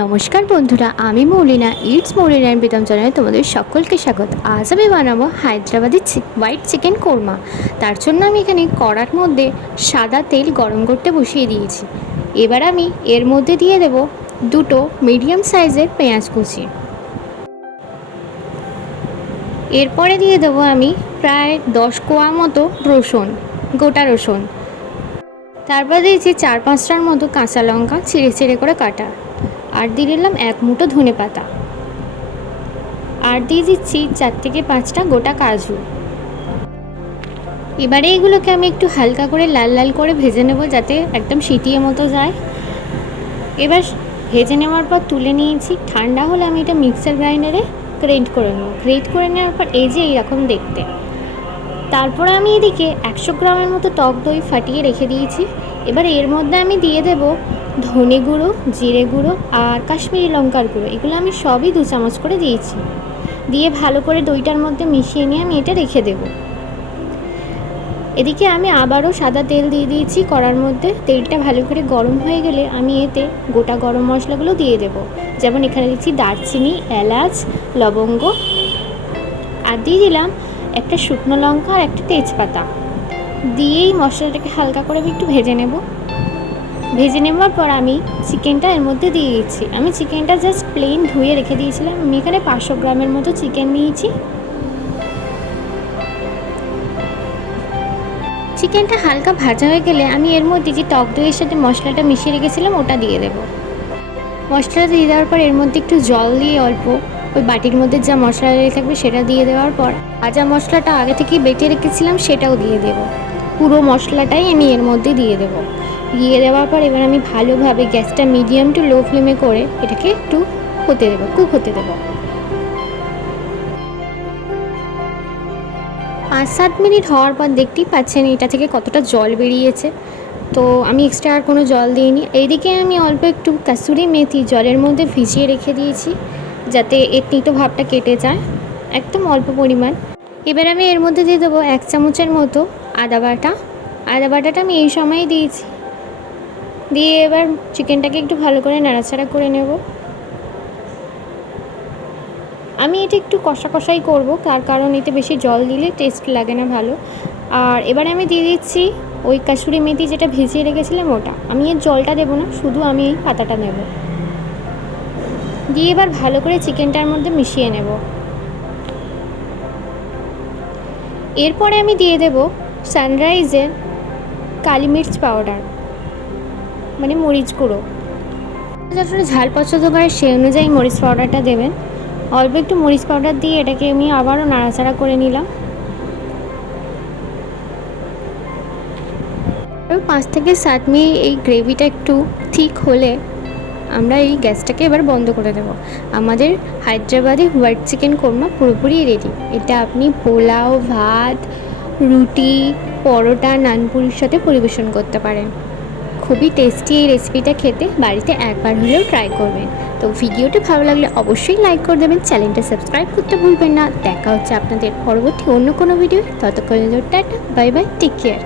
নমস্কার বন্ধুরা, আমি মৌলিনা ইটস মৌলিনা প্রীতম চ্যানেলে তোমাদের সকলকে স্বাগত। আজ আমি বানাবো হায়দ্রাবাদি হোয়াইট চিকেন কোরমা। তার জন্য আমি এখানে কড়ার মধ্যে সাদা তেল গরম করতে বসিয়ে দিয়েছি। এবার আমি এর মধ্যে দিয়ে দেব দুটো মিডিয়াম সাইজের পেঁয়াজ কুচি। এরপরে দিয়ে দেবো আমি প্রায় 10 কোয়া মতো রসুন, গোটা রসুন। তারপর দিয়েছি 4-5টার মতো কাঁচা লঙ্কা ছিঁড়ে ছিঁড়ে করে কাটা। আর দিয়ে দিলাম 1 মুঠো ধনে পাতা। আর দিয়ে দিচ্ছি 4 থেকে 5টা গোটা কাজু। এবারে এগুলোকে আমি একটু হালকা করে লাল লাল করে ভেজে নেব, যাতে একদম সিটিয়ে মতো যায়। এবার ভেজে নেওয়ার পর তুলে নিয়েছি। ঠান্ডা হলে আমি এটা মিক্সার গ্রাইন্ডারে গ্রেট করে নেব। গ্রেট করে নেওয়ার পর এই যে এইরকম দেখতে। তারপরে আমি এদিকে 100 গ্রামের মতো টক দই ফাটিয়ে রেখে দিয়েছি। এবার এর মধ্যে আমি দিয়ে দেব ধনে গুঁড়ো, জিরে গুঁড়ো আর কাশ্মীরি লঙ্কার গুঁড়ো। এগুলো আমি সবই 2 চামচ করে দিয়েছি। দিয়ে ভালো করে দইটার মধ্যে মিশিয়ে নিয়ে আমি এটা রেখে দেব। এদিকে আমি আবারও সাদা তেল দিয়ে দিয়েছি কড়ার মধ্যে। তেলটা ভালো করে গরম হয়ে গেলে আমি এতে গোটা গরম মশলাগুলো দিয়ে দেব। যেমন এখানে দিচ্ছি দারচিনি, এলাচ, লবঙ্গ, আর দিয়ে দিলাম একটা শুকনো লঙ্কা আর একটা তেজপাতা। দিয়েই মশলাটাকে হালকা করে একটু ভেজে নেব। ভেজে নেওয়ার পর আমি চিকেনটা এর মধ্যে দিয়ে দিচ্ছি। আমি চিকেনটা জাস্ট প্লেন ধুয়ে রেখে দিয়েছিলাম। আমি এখানে 500 গ্রামের মতো চিকেন নিয়েছি। চিকেনটা হালকা ভাজা হয়ে গেলে আমি এর মধ্যে যে টক দইয়ের সাথে মশলাটা মিশিয়ে রেখেছিলাম ওটা দিয়ে দেব। মশলাটা দিয়ে দেওয়ার পর এর মধ্যে একটু জল দিয়ে অল্প ওই বাটির মধ্যে যা মশলা লেগে থাকবে সেটা দিয়ে দেওয়ার পর ভাজা মশলাটা আগে থেকেই বেটে রেখেছিলাম সেটাও দিয়ে দেব। পুরো মশলাটাই আমি এর মধ্যে দিয়ে দেব। দিয়ে দেওয়ার পর এবার আমি ভালোভাবে গ্যাসটা মিডিয়াম টু লো ফ্লেমে করে এটাকে একটু হতে দেবো, কুক হতে দেবো। 5-7 মিনিট হওয়ার পর দেখতেই পাচ্ছেন এটা থেকে কতটা জল বেরিয়েছে। তো আমি এক্সট্রা আর কোনো জল দিইনি। এইদিকে আমি অল্প একটু কাসুরি মেথি জলের মধ্যে ভিজিয়ে রেখে দিয়েছি, যাতে এর তিতো ভাবটা কেটে যায়, একদম অল্প পরিমাণ। এবার আমি এর মধ্যে দিয়ে দেবো 1 চামচের মতো আদা বাটা। আদা বাটাটা আমি এই সময়ই দিয়েছি। দিয়ে এবার চিকেনটাকে একটু ভালো করে নাড়াচাড়া করে নেব। আমি এটা একটু কষা কষাই করব, তার কারণ এতে বেশি জল দিলে টেস্ট লাগে না ভালো। আর এবারে আমি দিয়ে দিচ্ছি ওই কাসুরি মেথি যেটা ভিজিয়ে রেখেছিলাম ওটা। আমি এর জলটা দেবো না, শুধু আমি এই পাতাটা নেব। দিয়ে এবার ভালো করে চিকেনটার মধ্যে মিশিয়ে নেব। এরপরে আমি দিয়ে দেব সানরাইজের কালি মির্চ পাউডার, মানে মরিচ গুঁড়ো। যতটা ঝাল পছন্দ করে সেই অনুযায়ী মরিচ পাউডারটা দেবেন। অল্প একটু মরিচ পাউডার দিয়ে এটাকে আমি আবারও নাড়াচাড়া করে নিলাম। 5 থেকে 7 মিনিট এই গ্রেভিটা একটু ঠিক হলে আমরা এই গ্যাসটাকে এবার বন্ধ করে দেব। আমাদের হায়দ্রাবাদি হোয়াইট চিকেন কোরমা পুরোপুরি রেডি। এটা আপনি পোলাও, ভাত, রুটি, পরোটা, নানপুরির সাথে পরিবেশন করতে পারেন। খুবই টেস্টি এই রেসিপিটা খেতে। বাড়িতে একবার হলেও ট্রাই করবেন। তো ভিডিওটি ভালো লাগলে অবশ্যই লাইক করে দেবেন, চ্যানেলটা সাবস্ক্রাইব করতে ভুলবেন না। দেখা হচ্ছে আপনাদের পরবর্তী অন্য কোনো ভিডিও। ততক্ষণ tata, bye bye, take care.